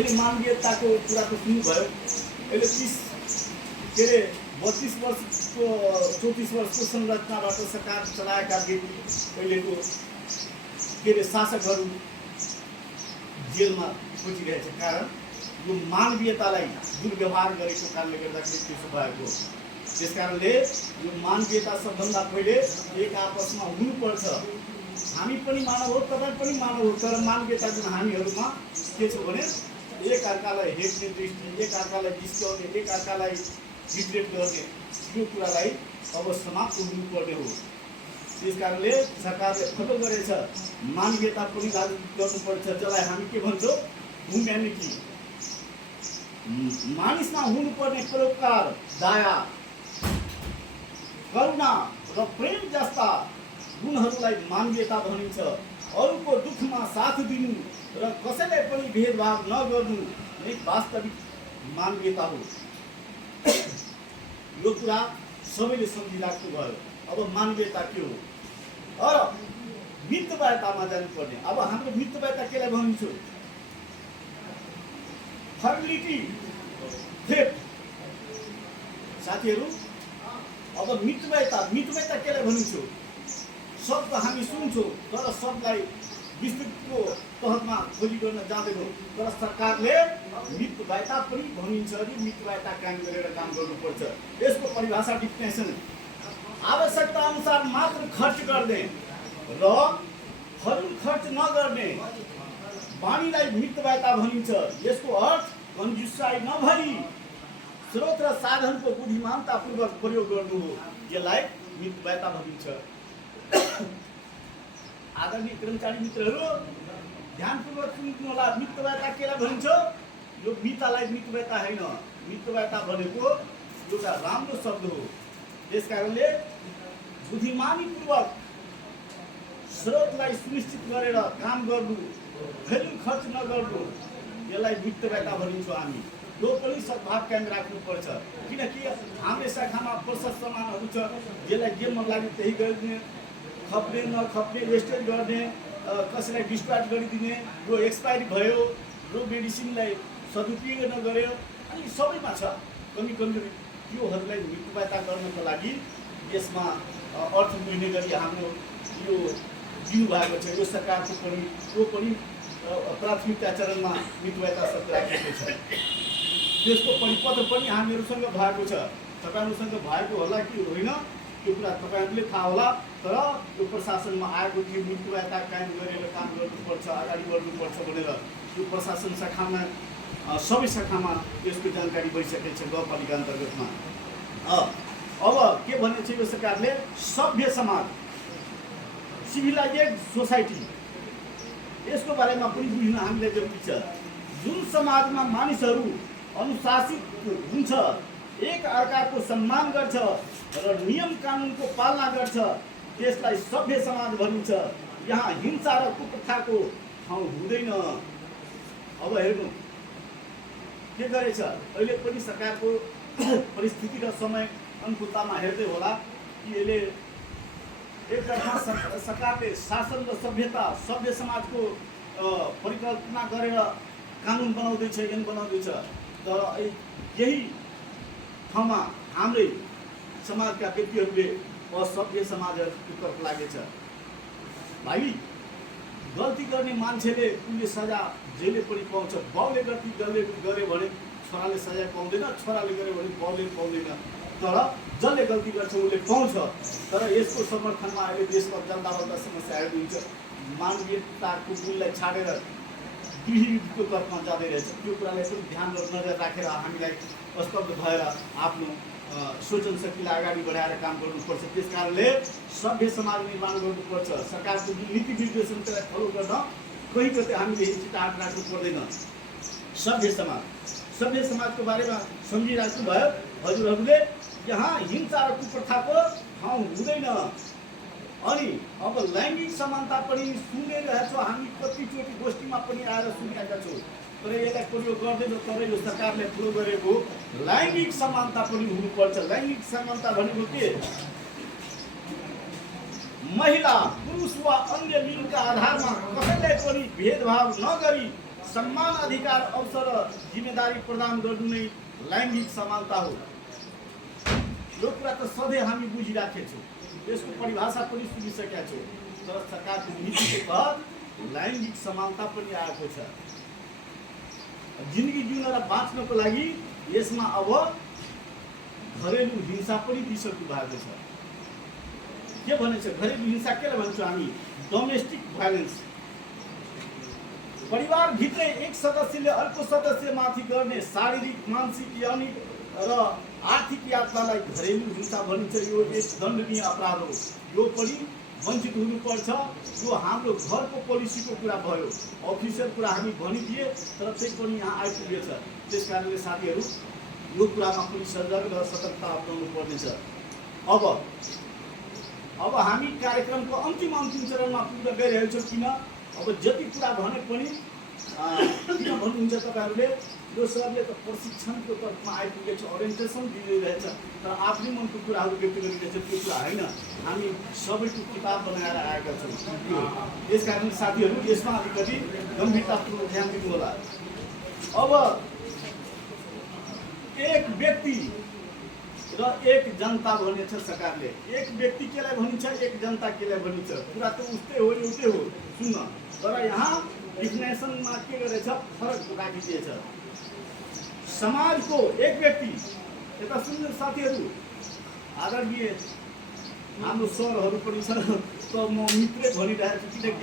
अहिले मानवीयताको कुराको सुन्नुभयो। अहिले 32 वर्षको 34 वर्षको संरचनाबाट सरकार चलाएका अहिलेको शासकहरू जेलमा पसिरहेछ। कारण यो मानवीयतालाई दुर्व्यवहार गरेको कारणले गर्दाखेरि त्यसो भएको। त्यस कारणले यो मानवीयता सबभन्दा पहिले एक आपसमा हुनुपर्छ। हामी पनि मानव हो, तपाईँ पनि मानव हो, तर मानवीयता जुन हामीहरूमा के छ भने एक अर्कालाई हेप्ने दृष्टि, एक अर्कालाई जिस्क्याउने, एक अर्कालाई विद्रेक गर्ने, यो कुरालाई अब समाप्त हुनुपर्ने हो। त्यस कारणले सरकारले फलो गरेछ मानवीयता पनि लागू गर्नुपर्छ, जसलाई हामी के भन्छौँ ह्युम्यानिटी। मानिसमा हुनुपर्ने परोपकार, दया, करुणा र प्रेम जस्ता गुणहरूलाई मानवीयता भनिन्छ। अरूको दुःखमा साथ दिनु र कसैलाई पनि भेदभाव नगर्नु नै वास्तविक मानवीयता हो। यो कुरा सबैले सम्झिराख्नु भयो। अब मानवीयता के हो? र मितव्ययतामा जानुपर्ने। अब हाम्रो मितव्ययता केलाई भनिन्छ? फर्मिलिटी, फेथ। साथीहरू, अब मितव्ययता केलाई भनिन्छ? शब्द हामी सुन्छौँ तर शब्दलाई विस्तृतको तहमा खोजी गर्न जाँदैनौँ। तर सरकारले मितव्ययता पनि भनिन्छ कि मितव्ययता कायम गरेर काम गर्नुपर्छ। यसको परिभाषा डिफिनेसन आवश्यकता अनुसार मात्र खर्च गर्ने र फजुल खर्च नगर्ने बानीलाई मितव्ययता भनिन्छ। यसको अर्थ कन्जुसाई नभई स्रोत र साधनको बुद्धिमानतापूर्वक प्रयोग गर्नु हो। यसलाई मितव्ययता भनिन्छ। आदरणीय कर्मचारी मित्रहरू, ध्यानपूर्वक सुन्नुहोला। मितव्ययता केलाई भनिन्छ? यो मितालाई मितव्ययता होइन, मितव्ययता भनेको एउटा राम्रो शब्द हो। त्यस कारणले बुद्धिमानीपूर्वक स्रोतलाई सुनिश्चित गरेर काम गर्नु, फिल्म खर्च नगर्नु, यसलाई मितव्ययता भनिन्छौँ हामी। यो पनि सद्भाव कायम राख्नुपर्छ। किनकि हाम्रो शाखामा प्रशस्त सामानहरू छ, यसलाई जे मन लाग्यो त्यही गरिदिने, खप्ने नखप्ने, वेस्टेज गर्ने, कसैलाई डिस्ट्राक्ट गरिदिने, यो एक्सपायरी भयो, यो मेडिसिनलाई सदुपयोग नगर्यो, अनि सबैमा छ कमी कमजोरी। योहरूलाई मितव्ययता गर्नको लागि यसमा अर्थ मिल्ने गरी हाम्रो यो दिनुभएको छ। यो सरकारको पनि यो पनि प्राथमिकता चरणमा मितव्ययता शब्द राखेको छ। त्यसको परिपत्र पनि हामीहरूसँग भएको छ। तपाईँहरूसँग भएको होला कि होइन त्यो कुरा तपाईँहरूले थाहा होला। तर यो प्रशासनमा आएको थियो मितव्ययता कायम गरेर काम गर्नुपर्छ, अगाडि बढ्नुपर्छ भनेर यो प्रशासन शाखामा सबै शाखामा यसको जानकारी भइसकेको छ गाउँपालिका अन्तर्गतमा। अब के भनेको छ यो सरकारले? सभ्य समाज, सिभिलाइजेड सोसाइटी, यसको बारेमा पनि बुझ्न हामीलाई जरुरी छ। जुन समाजमा मानिसहरू अनुशासित हुन्छ, एक अर्काको सम्मान गर्छ र नियम कानुनको पालना गर्छ, त्यसलाई सभ्य समाज भनिन्छ। यहाँ हिंसा र कुप्रथाको ठाउँ हुँदैन। अब हेर्नु के गरेछ? अहिले पनि सरकारको परिस्थिति र समय अनुकूलतामा हेर्दै होला कि यसले एकतर्फमा सरकारले शासन र सभ्यता, सभ्य समाजको परिकल्पना गरेर कानुन बनाउँदैछ, ऐन बनाउँदैछ। तर यही ठाउँमा हाम्रै समाजका व्यक्तिहरूले असभ्य समाजहरूको तर्फ लागेछ। भाइ, गल्ती गर्ने मान्छेले उसले सजा जहिले पनि पाउँछ। बाउले गल्ती गरे भने छोराले सजाय पाउँदैन, छोराले गरे भने बाउले पाउँदैन। तर जसले गल्ती गर्छ उसले पाउँछ। तर यसको समर्थनमा अहिले देशमा जनताभन्दा समस्याहरू हुन्छ। मानवीयताको मूललाई छाडेर गृहयुद्धको तर्फमा जाँदै रहेछ। त्यो कुरालाई पनि ध्यान नजर राखेर हामीलाई स्तब्ध भएर आफ्नो सोचन शक्तिलाई अगाडि बढाएर काम गर्नुपर्छ। त्यस कारणले सभ्य समाज निर्माण गर्नुपर्छ। सरकारको नीति निर्देशनलाई फलो गर्न कहीँ कतै हामीले हिचकिचाहट राख्नु पर्दैन। सभ्य समाजको बारेमा सम्झिराख्नु भयो हजुरहरूले। यहाँ हिंसा र कुप्रथाको ठाउँ हुँदैन। अनि अब लैङ्गिक समानता पनि सुनिरहेछौँ हामी, कतिचोटि गोष्ठीमा पनि आएर सुनिरहेका छौँ। तर यसलाई प्रयोग गर्दैन। तर यो सरकारले फलो गरेको लैङ्गिक समानता पनि हुनुपर्छ। लैङ्गिक समानता भनेको के? महिला, पुरुष वा अन्य लिङ्गका आधारमा कसैलाई पनि भेदभाव नगरी सम्मान अधिकार अवसर र जिम्मेदारी प्रदान गर्नु नै लैङ्गिक समानता हो। यो कुरा त सधैँ हामी बुझिराखेका छौँ, यसको परिभाषा पनि सुनिसकेका छौँ, तर सरकारको नीतिको तहत लैङ्गिक समानता पनि आएको छ। जिन्दगी जिउन र बाँच्नको लागि यसमा अब घरेलु हिंसा पनि दिइसक्नु भएको छ। के भनिन्छ घरेलु हिंसा? के भन्छौँ हामी? Domestic violence. परिवारभित्रै एक सदस्यले अर्को सदस्यमाथि गर्ने शारीरिक, मानसिक, यौनिक र आर्थिक यातनालाई घरेलु हिंसा भनिन्छ। यो एक दण्डनीय अपराध हो, यो पनि वञ्चित हुनुपर्छ। यो हाम्रो घरको पोलिसीको कुरा भयो, अफिसियल कुरा हामी भनिदिए, तर त्यही पनि यहाँ आइपुगेछ। त्यस कारणले साथीहरू यो कुरामा पनि सजग र सतर्कता अपनाउनु पर्नेछ। अब हामी कार्यक्रमको अन्तिम चरणमा पुग्न गइरहेको छौँ। किन? अब जति कुरा भने पनि किन भन्नुहुन्छ तपाईँहरूले? यो सरले त प्रशिक्षणको तर्फमा आइपुगेछ, ओरिएन्टेसन दिइरहेछ, तर आफ्नै मनको कुराहरू व्यक्त गरिरहेछ। त्यो कुरा होइन, हामी सबैको किताब बनाएर आएका छौँ। यस कारण साथीहरू यसमा अलिकति गम्भीरतापूर्वक ध्यान दिनु होला। अब एक व्यक्ति र एक जनता भनेछ सरकारले। एक व्यक्ति केलाई भनिन्छ, एक जनता केलाई भनिन्छ? कुरा त उस्तै हो, एउटै हो। सुन्न, तर यहाँ डिफिनेसनमा के गरेछ? फरक राखिदिएछ। समाजको एक व्यक्ति, यता सुन्नु साथीहरू, आदरणीय हाम्रो सरहरू पनि छ, त म मित्रै भनिरहेको छु, किनकि